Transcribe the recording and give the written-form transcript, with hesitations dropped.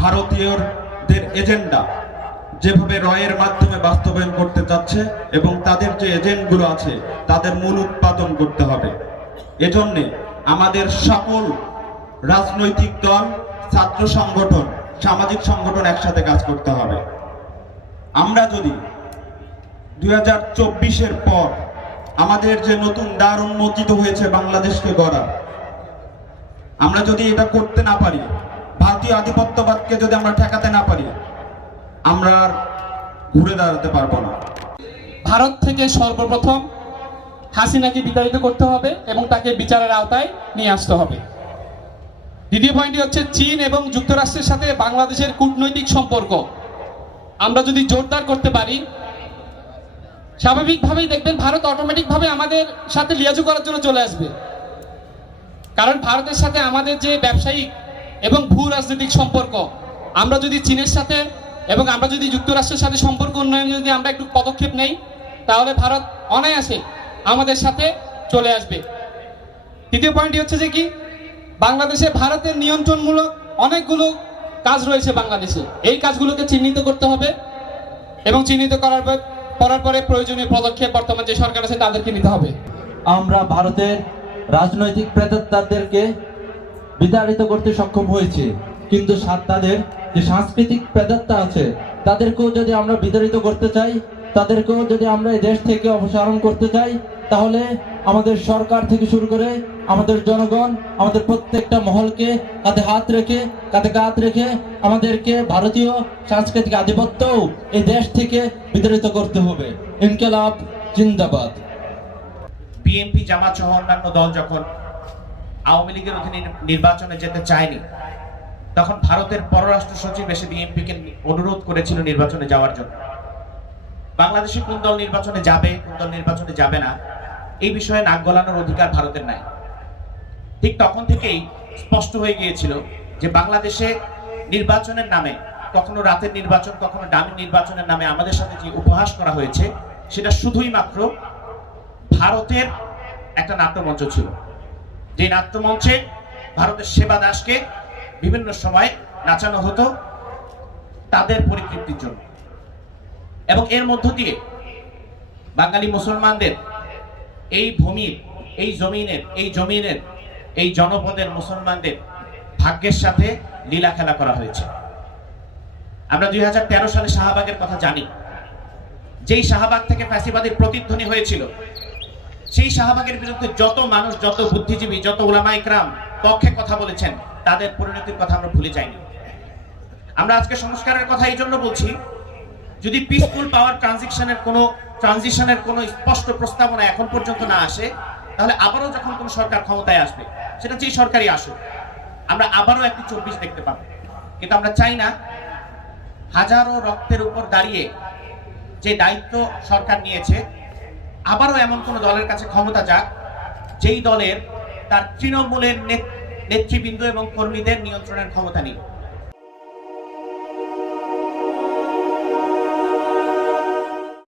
ভারতীয়দের এজেন্ডা যেভাবে রয়ের মাধ্যমে বাস্তবায়ন করতে যাচ্ছে এবং তাদের যে এজেন্টগুলো আছে তাদের মূল উৎপাদন করতে হবে। এজন্যে আমাদের সকল রাজনৈতিক দল, ছাত্র সংগঠন, সামাজিক সংগঠন একসাথে কাজ করতে হবে। আমরা যদি 2024-এর পর আমাদের যে নতুন দ্বার উন্মোচিত হয়েছে বাংলাদেশকে গড়া, আমরা যদি এটা করতে না পারি, ভারতীয় আধিপত্যবাদকে যদি আমরা ঠেকাতে না পারি, আমরা আর ঘুরে দাঁড়াতে পারবো না। ভারত থেকে সর্বপ্রথম হাসিনাকে বিতাড়িত করতে হবে এবং তাকে বিচারের আওতায় নিয়ে আসতে হবে। দ্বিতীয় পয়েন্টটি হচ্ছে চীন এবং যুক্তরাষ্ট্রের সাথে বাংলাদেশের কূটনৈতিক সম্পর্ক আমরা যদি জোরদার করতে পারি, স্বাভাবিকভাবেই দেখবেন ভারত অটোমেটিকভাবে আমাদের সাথে লিয়াজু করার জন্য চলে আসবে। কারণ ভারতের সাথে আমাদের যে ব্যবসায়িক এবং ভূ রাজনৈতিক সম্পর্ক, আমরা যদি চীনের সাথে এবং আমরা যদি যুক্তরাষ্ট্রের সাথে সম্পর্ক উন্নয়নে যদি আমরা একটু পদক্ষেপ নেই, তাহলে ভারত অনায়াসে আমাদের সাথে চলে আসবে। তৃতীয় পয়েন্টটি হচ্ছে যে কি, বাংলাদেশে ভারতের নিয়ন্ত্রণমূলক অনেকগুলো কাজ রয়েছে বাংলাদেশে, এই কাজগুলোকে চিহ্নিত করতে হবে এবং চিহ্নিত করার পরে প্রয়োজনীয় পদক্ষেপ বর্তমান যে সরকার আছে তাদেরকে নিতে হবে। আমরা ভারতের রাজনৈতিক প্রেতাত্মাদেরকে বিতাড়িত করতে সক্ষম হয়েছে, কিন্তু তাদের যে সাংস্কৃতিক প্রেতাত্মা আছে তাদেরকেও যদি আমরা বিতাড়িত করতে চাই, তাদেরকেও যদি আমরা এই দেশ থেকে অপসারণ করতে চাই, তাহলে আমাদের সরকার থেকে শুরু করে আমাদের জনগণ, আমাদের প্রত্যেকটা মহলকে কাঁধে হাত রেখে, কাঁধে কাঁধ রেখে আমাদেরকে ভারতীয় সাংস্কৃতিক আধিপত্যও এই দেশ থেকে বিতাড়িত করতে হবে। ইনকিলাব জিন্দাবাদ। বিএনপি, জামাত সহ অন্যান্য দল যখন আওয়ামী লীগের অধীনে নির্বাচনে যেতে চায়নি, তখন ভারতের পররাষ্ট্র সচিব এসে বিএনপিকে অনুরোধ করেছিল নির্বাচনে যাওয়ার জন্য। বাংলাদেশে কোন দল নির্বাচনে যাবে, কোন দল নির্বাচনে যাবে না, এই বিষয়ে নাক গলানোর অধিকার ভারতের নাই। ঠিক তখন থেকেই স্পষ্ট হয়ে গিয়েছিল যে বাংলাদেশে নির্বাচনের নামে, কখনো রাতের নির্বাচন, কখনো ডামি নির্বাচনের নামে আমাদের সাথে যে উপহাস করা হয়েছে, সেটা শুধুই মাত্র ভারতের একটা নাট্যমঞ্চ ছিল। যে নাট্যমঞ্চে ভারতের সেবা দাসকে বিভিন্ন সময় নাচানো হতো তাদের পরিতৃপ্তির জন্য, এবং এর মধ্য দিয়ে বাঙালি মুসলমানদের এই ভূমির, এই জমিনের, এই জনপদের মুসলমানদের ভাগ্যের সাথে লীলা খেলা করা হয়েছে। আমরা 2013 সালে শাহবাগের কথা জানি। যেই শাহবাগ থেকে ফ্যাসিবাদের প্রতিধ্বনি হয়েছিল, সেই শাহবাগের বিরুদ্ধে যত মানুষ, যত বুদ্ধিজীবী, যত উলামা ইকরাম পক্ষে কথা বলেছেন, তাদের পরিণতির কথা আমরা ভুলে যাইনি। আমরা আজকে সংস্কারের কথা এই জন্য বলছি, যদি পিসফুল পাওয়ার ট্রানজিশনের কোনো স্পষ্ট প্রস্তাবনা এখন পর্যন্ত না আসে, তাহলে আবারও যখন কোনো সরকার ক্ষমতায় আসবে, সেটা যেই সরকারই আসুক, আমরা আবারও একটি 24 দেখতে পাবো। কিন্তু আমরা চাই না হাজারো রক্তের উপর দাঁড়িয়ে যে দায়িত্ব সরকার নিয়েছে, আবারও এমন কোন দলের কাছে ক্ষমতা যাক যেই দলের তার তৃণমূলের নেতৃবৃন্দ এবং কর্মীদের নিয়ন্ত্রণের ক্ষমতা নেই।